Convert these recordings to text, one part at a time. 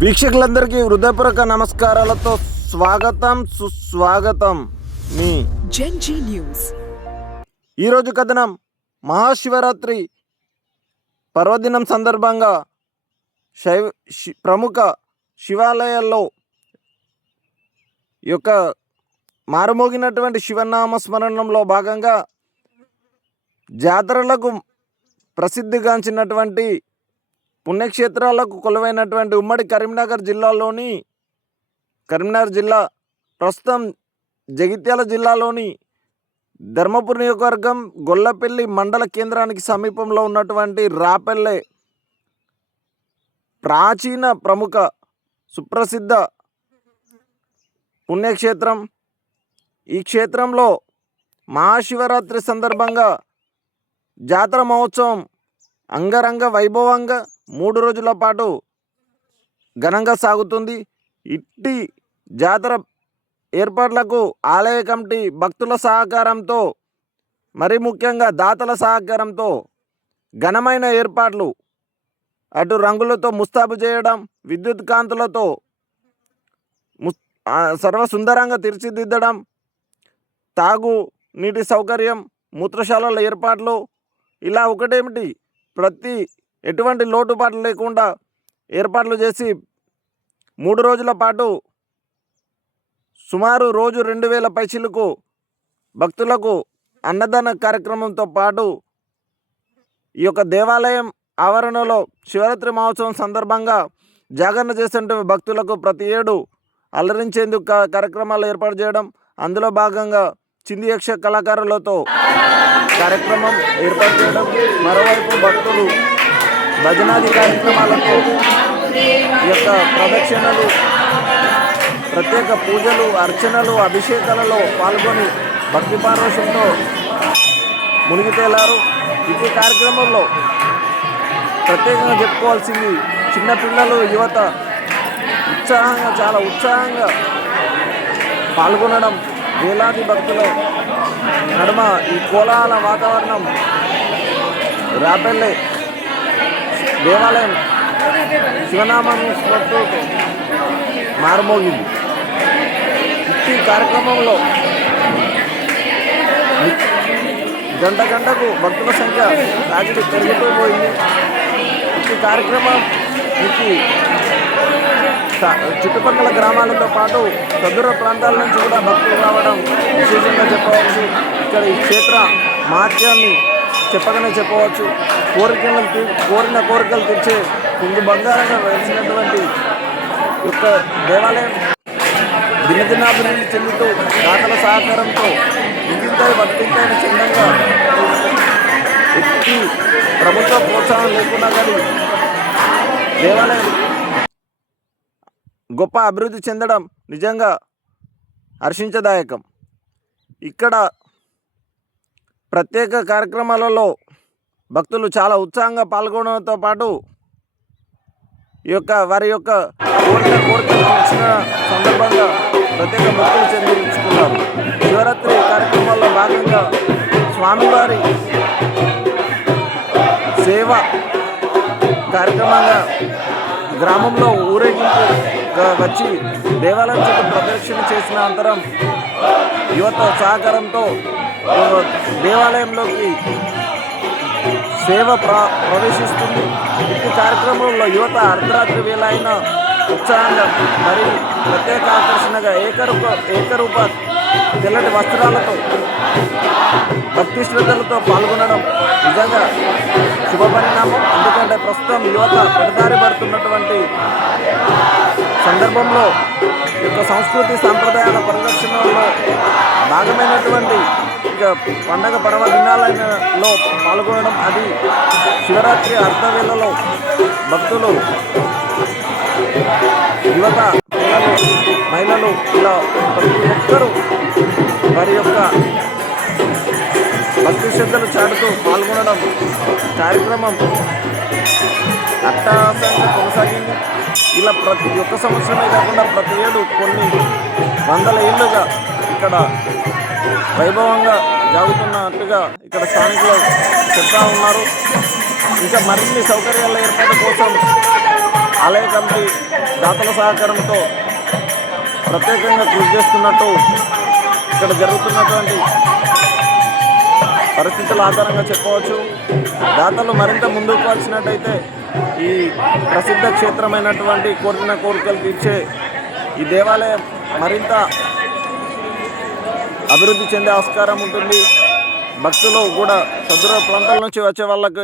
వీక్షకులందరికీ హృదయపూర్వక నమస్కారాలతో స్వాగతం సుస్వాగతం. మీ జెన్జీ న్యూస్. ఈరోజు కథనం మహాశివరాత్రి పర్వదినం సందర్భంగా ప్రముఖ శివాలయాల్లో యొక్క మారుమోగినటువంటి శివనామ స్మరణంలో భాగంగా జాతరలకు ప్రసిద్ధిగాంచినటువంటి పుణ్యక్షేత్రాలకు కొలువైనటువంటి ఉమ్మడి కరీంనగర్ జిల్లా ప్రస్తుతం జగిత్యాల జిల్లాలోని ధర్మపురి నియోజకవర్గం గొల్లపల్లి మండల కేంద్రానికి సమీపంలో ఉన్నటువంటి రాపెల్లె ప్రాచీన ప్రముఖ సుప్రసిద్ధ పుణ్యక్షేత్రం. ఈ క్షేత్రంలో మహాశివరాత్రి సందర్భంగా జాతర మహోత్సవం అంగరంగ వైభవంగా 3 రోజుల పాటు ఘనంగా సాగుతుంది. ఇట్టి జాతర ఏర్పాట్లకు ఆలయ కమిటీ భక్తుల సహకారంతో, మరి ముఖ్యంగా దాతల సహకారంతో ఘనమైన ఏర్పాట్లు, అటు రంగులతో ముస్తాబు చేయడం, విద్యుత్ కాంతులతో సర్వసుందరంగా తీర్చిదిద్దడం, తాగు నీటి సౌకర్యం, మూత్రశాలల ఏర్పాట్లు, ఇలా ఒకటేమిటి ఎటువంటి లోటుపాట్లు లేకుండా ఏర్పాట్లు చేసి 3 రోజుల పాటు సుమారు రోజు 2000 పైసలకు భక్తులకు అన్నదాన కార్యక్రమంతో పాటు ఈ యొక్క దేవాలయం ఆవరణలో శివరాత్రి మహోత్సవం సందర్భంగా జాగరణ చేసే భక్తులకు ప్రతి ఏడు అలరించేందుకు కార్యక్రమాలు ఏర్పాటు చేయడం, అందులో భాగంగా చింది యక్ష కళాకారులతో కార్యక్రమం ఏర్పాటు చేయడం, మరోవైపు భక్తులు భజనాది కార్యక్రమాలతో ఈ యొక్క ప్రదక్షిణలు, ప్రత్యేక పూజలు, అర్చనలు, అభిషేకాలలో పాల్గొని భక్తి పారవశ్యంతో మునిగి తేలారు. ఇటు కార్యక్రమంలో ప్రత్యేకంగా చెప్పుకోవాల్సింది చిన్నపిల్లలు, యువత చాలా ఉత్సాహంగా పాల్గొనడం, వేలాది భక్తుల నడుమ ఈ కోలాహల వాతావరణం రాపెల్లె దేవాలయం శివనామాన్ని స్మృతితో మారుమోగింది. ఈ కార్యక్రమంలో గంటకు భక్తుల సంఖ్య తాకిడి పెరుగుతూ పోయింది. ఈ కార్యక్రమానికి చుట్టుపక్కల గ్రామాలతో పాటు సదూర ప్రాంతాల నుంచి కూడా భక్తులు రావడం విశేషంగా చెప్పవచ్చు. ఇక్కడ ఈ క్షేత్ర మహత్యాన్ని చెప్పగానే చెప్పవచ్చు. కోరిన కోరికలు తీర్చే కుందు బంగారంగా వెలిసినటువంటి యొక్క దేవాలయం దినదినాభివృద్ధి చెందుతూ దాతల సహకారంతో వర్తింతైన చిన్నంగా ఎట్టి ప్రభుత్వ ప్రోత్సాహం లేకున్నా కానీ దేవాలయం గొప్ప అభివృద్ధి చెందడం నిజంగా హర్షించదాయకం. ఇక్కడ ప్రత్యేక కార్యక్రమాలలో భక్తులు చాలా ఉత్సాహంగా పాల్గొనడంతో పాటు వారి యొక్క కోరికలు వచ్చిన సందర్భంగా ప్రత్యేక భక్తులు చెందించుకున్నారు. శివరాత్రి కార్యక్రమాల్లో భాగంగా స్వామివారి సేవ కార్యక్రమంగా గ్రామంలో ఊరేగింపుగా వచ్చి దేవాలయం చుట్టూ ప్రదక్షిణ చేసిన అనంతరం యువత సహకారంతో దేవాలయంలోకి సేవ ప్రవేశిస్తుంది. ఇట్టి కార్యక్రమంలో యువత అర్ధరాత్రి వేళ అయిన ఉత్సాహంగా మరి ప్రత్యేక ఆకర్షణగా ఏకరూప తెల్లటి వస్త్రాలతో భక్తి శ్రద్ధలతో పాల్గొనడం నిజంగా శుభపరిణామం. ఎందుకంటే ప్రస్తుతం యువత పెడదారి పడుతున్నటువంటి సందర్భంలో యొక్క సంస్కృతి సాంప్రదాయాల పరిరక్షణలో భాగమైనటువంటి పండగ పర్వదినాలలో పాల్గొనడం, అది శివరాత్రి అర్ధవేళలో భక్తులు, యువత, పిల్లలు, మహిళలు ఇలా ప్రతి ఒక్కరూ వారి యొక్క భక్తి శ్రద్ధలు చాటుతూ పాల్గొనడం కార్యక్రమం అట్టహాసంగా కొనసాగింది. ఇలా ప్రతి ఒక్క సంవత్సరమే కాకుండా ప్రతి ఏడు కొన్ని వందల ఏళ్ళుగా ఇక్కడ వైభవంగా జరుగుతున్నట్టుగా ఇక్కడ స్థానికులు చెప్తా ఉన్నారు. ఇంకా మరిన్ని సౌకర్యాల ఏర్పాటు కోసం ఆలయ కమిటీ దాతల సహకారంతో ప్రత్యేకంగా కృషి చేస్తున్నట్టు ఇక్కడ జరుగుతున్నటువంటి పరిస్థితుల ఆధారంగా చెప్పవచ్చు. దాతలు మరింత ముందుకు వచ్చినట్టయితే ఈ ప్రసిద్ధ క్షేత్రమైనటువంటి కోరిన కోరికలు తీర్చే ఈ దేవాలయం మరింత అభివృద్ధి చెందే ఆస్కారం ఉంటుంది. భక్తులు కూడా సదూర ప్రాంతాల నుంచి వచ్చే వాళ్ళకు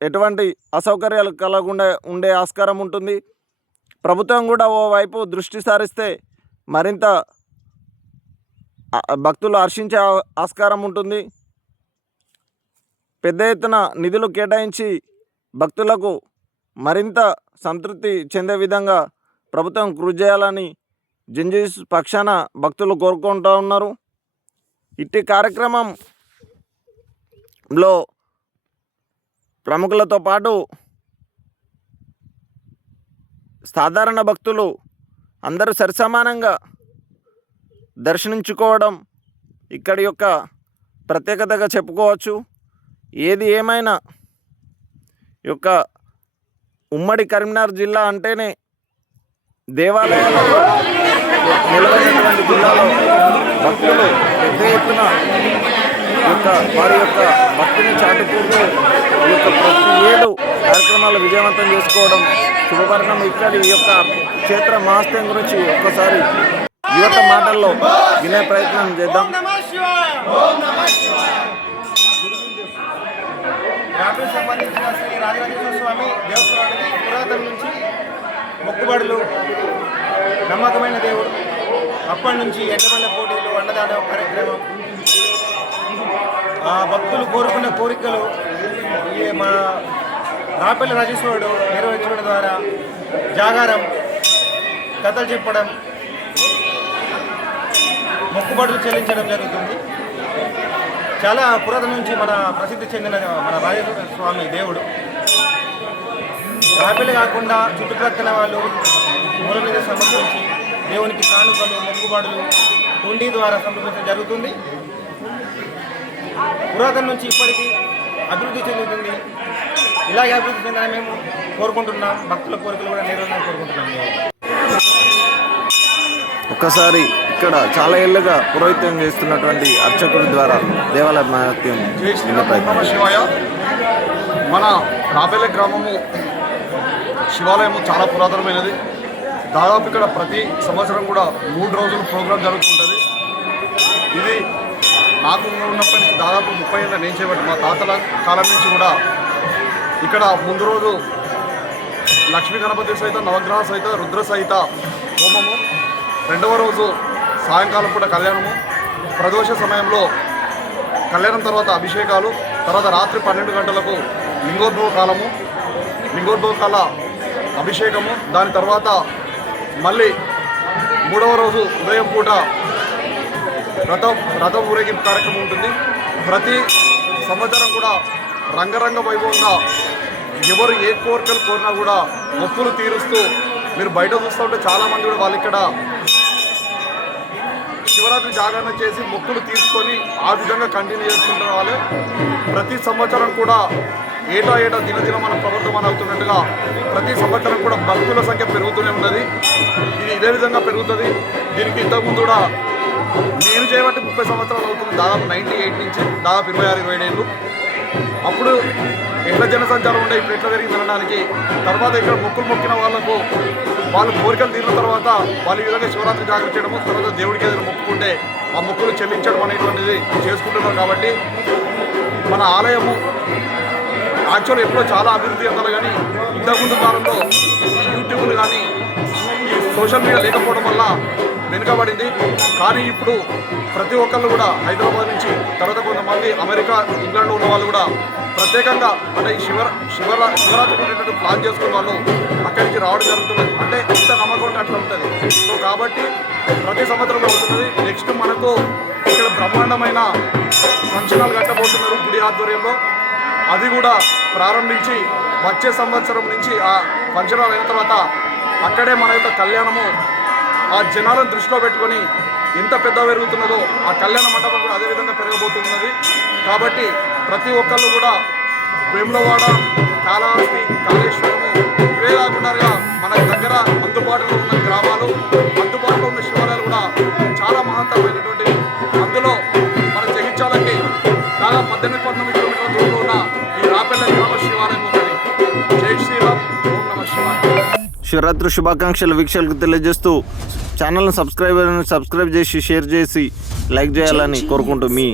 ఎటువంటి అసౌకర్యాలు కలగకుండా ఉండే ఆస్కారం ఉంటుంది. ప్రభుత్వం కూడా ఓవైపు దృష్టి సారిస్తే మరింత భక్తులు హర్షించే ఆస్కారం ఉంటుంది. పెద్ద ఎత్తున నిధులు కేటాయించి భక్తులకు మరింత సంతృప్తి చెందే విధంగా ప్రభుత్వం కృషి చేయాలని జెన్జీస్ పక్షాన భక్తులు కోరుకుంటూ ఉన్నారు. ఇట్టి కార్యక్రమంలో ప్రముఖులతో పాటు సాధారణ భక్తులు అందరూ సరిసమానంగా దర్శించుకోవడం ఇక్కడి యొక్క ప్రత్యేకతగా చెప్పుకోవచ్చు. ఏది ఏమైనా యొక్క ఉమ్మడి కరీంనగర్ జిల్లా అంటేనే దేవాలయాలలో నిలబడినటువంటి జిల్లాలో భక్తులు పెద్ద ఎత్తున వారి యొక్క భక్తిని చాటుకుంటూ ఈ యొక్క ప్రతి ఏడు కార్యక్రమాలు విజయవంతం చేసుకోవడం శుభపరిణామం. ఇక్కడి ఈ యొక్క క్షేత్ర మహాత్మ్యం గురించి ఒక్కసారి యువత మాటల్లో వినే ప్రయత్నం చేద్దాం. రాబడి సంబంధించిన శ్రీ రాజరాజేశ్వర స్వామి దేవస్థానానికి పురాతన నుంచి మొక్కుబడులు, నమ్మకమైన దేవుడు. అప్పటి నుంచి ఎడ్లబండ్ల పోటీలు, అన్నదాన కార్యక్రమం, భక్తులు కోరుకున్న కోరికలు మా రాపల్లి రాజేశ్వరుడు నిర్వహించడం ద్వారా జాగారం, కథలు చెప్పడం, మొక్కుబడులు చెల్లించడం జరుగుతుంది. చాలా పురాతన నుంచి మన ప్రసిద్ధి చెందిన మన రాజేశ్వర స్వామి దేవుడు. రాపల్లి కాకుండా చుట్టుప్రక్కల వాళ్ళు మూల మీద సమర్పించి దేవునికి కానుకలు, మొక్కుబడులు హుండీ ద్వారా సమర్పించడం జరుగుతుంది. పురాతన నుంచి ఇప్పటికీ అభివృద్ధి చెందుతుంది. ఇలాగే అభివృద్ధి చెందాలని మేము కోరుకుంటున్నాం. భక్తుల కోరికలు కూడా నెరవేరాలని కోరుకుంటున్నాం. ఒక్కసారి ఇక్కడ చాలా ఏళ్ళుగా పురోహిత్యం చేస్తున్నటువంటి అర్చకుడి ద్వారా దేవాలయ మహత్యం. శివాయ. మన రాబెల్లి గ్రామము శివాలయము చాలా పురాతనమైనది. దాదాపు ఇక్కడ ప్రతి సంవత్సరం కూడా 3 రోజులు ప్రోగ్రాం జరుగుతుంటుంది. ఇది నాకు ఉన్నప్పటి నుంచి దాదాపు 30 ఏళ్ళ నేను చేయబట్టి మా తాతల కాలం నుంచి కూడా ఇక్కడ ముందు రోజు లక్ష్మీ గణపతి సహిత, నవగ్రహ సహిత, రుద్ర సహిత హోమము, రెండవ రోజు సాయంకాలం పూట కళ్యాణము, ప్రదోష సమయంలో కళ్యాణం తర్వాత అభిషేకాలు, తర్వాత రాత్రి 12 గంటలకు లింగోద్భవ కాల అభిషేకము, దాని తర్వాత మళ్ళీ 3వ రోజు ఉదయం పూట రథం ఊరేగింపు కార్యక్రమం ఉంటుంది. ప్రతి సంవత్సరం కూడా రంగరంగ వైభవంగా ఎవరు ఏ కోరికలు కోరినా కూడా మొక్కులు తీరుస్తూ, మీరు బయట చూస్తూ ఉంటే చాలామంది కూడా వాళ్ళు ఇక్కడ శివరాత్రి జాగరణ చేసి మొక్కులు తీసుకొని ఆ విధంగా కంటిన్యూ చేసుకుంటున్న వాళ్ళే. ప్రతి సంవత్సరం కూడా ఏటా దినదిన మన ప్రవర్తమానం అవుతున్నట్టుగా ప్రతి సంవత్సరం కూడా భక్తుల సంఖ్య పెరుగుతూనే ఉన్నది. ఇది ఇదే విధంగా పెరుగుతుంది. దీనికి ఇంతకుముందు కూడా నేను చేయబట్టి 30 సంవత్సరాలు అవుతుంది. దాదాపు 98 నుంచి దాదాపు 26-27 ఏళ్ళు. అప్పుడు ఎట్లా జనసంచారం ఉండే, ఇప్పుడు ఎట్లా జరిగింది అనడానికి. తర్వాత ఇక్కడ మొక్కిన వాళ్ళకు వాళ్ళు కోరికలు తీరిన తర్వాత వాళ్ళు ఈ విధంగా శివరాత్రి జాగ్రత్త చేయడము, తర్వాత దేవుడికి ఏదైనా మొక్కుకుంటే ఆ మొక్కులు చెల్లించడం అనేటువంటిది చేసుకుంటున్నారు. కాబట్టి మన ఆలయము యాక్చువల్ ఎప్పుడో చాలా అభివృద్ధి అంటారు. కానీ ఇంతకుముందు కాలంలో ఈ యూట్యూబ్లు కానీ ఈ సోషల్ మీడియా లేకపోవడం వల్ల వెనుకబడింది. కానీ ఇప్పుడు ప్రతి ఒక్కళ్ళు కూడా హైదరాబాద్ నుంచి, తర్వాత కొంతమంది అమెరికా, ఇంగ్లాండ్లో ఉన్న వాళ్ళు కూడా ప్రత్యేకంగా అంటే ఈ శివరాత్రి ఉండేటట్టు ప్లాన్ చేసుకున్న వాళ్ళు అక్కడి నుంచి రావడం జరుగుతుంది. అంటే ఇంత నమ్మకం ఉంటే అట్లా ఉంటుంది. సో కాబట్టి ప్రతి సంవత్సరం అవుతున్నది. నెక్స్ట్ మనకు ఇక్కడ బ్రహ్మాండమైన ఫంక్షన్ హాల్ కట్టబోతున్నారు గుడి ఆధ్వర్యంలో. అది కూడా ప్రారంభించి వచ్చే సంవత్సరం నుంచి ఆ ఫంక్షన్ హాల్ అయిన తర్వాత అక్కడే మన యొక్క కళ్యాణము ఆ జనాలను దృష్టిలో పెట్టుకొని ఎంత పెద్ద పెరుగుతున్నదో ఆ కళ్యాణ మండపం కూడా అదేవిధంగా పెరగబోతున్నది. కాబట్టి ప్రతి ఒక్కళ్ళు కూడా వేములవాడ, కాళహస్తి, కాళేశ్వరము ఇవే కాకుండా మన దగ్గర అందుబాటులో ఉన్న గ్రామాలు, అందుబాటులో ఉన్న శివాలయాలు కూడా చాలా మహత్తరమైనటువంటివి. అందులో మన జగిత్యాలకి దాదాపు 18-19 కిలోమీటర్ల దూరంలో ఉన్న ఈ రాపెల్ల గ్రామ శివాలయం ఒకటి. జై శ్రీరామ్, ఓం నమః శివాయ. శివరాత్రి శుభాకాంక్షలు వీక్షకులకు తెలియజేస్తూ ఛానల్ను సబ్స్క్రైబ్ చేసి షేర్ చేసి లైక్ చేయాలని కోరుకుంటూ మీ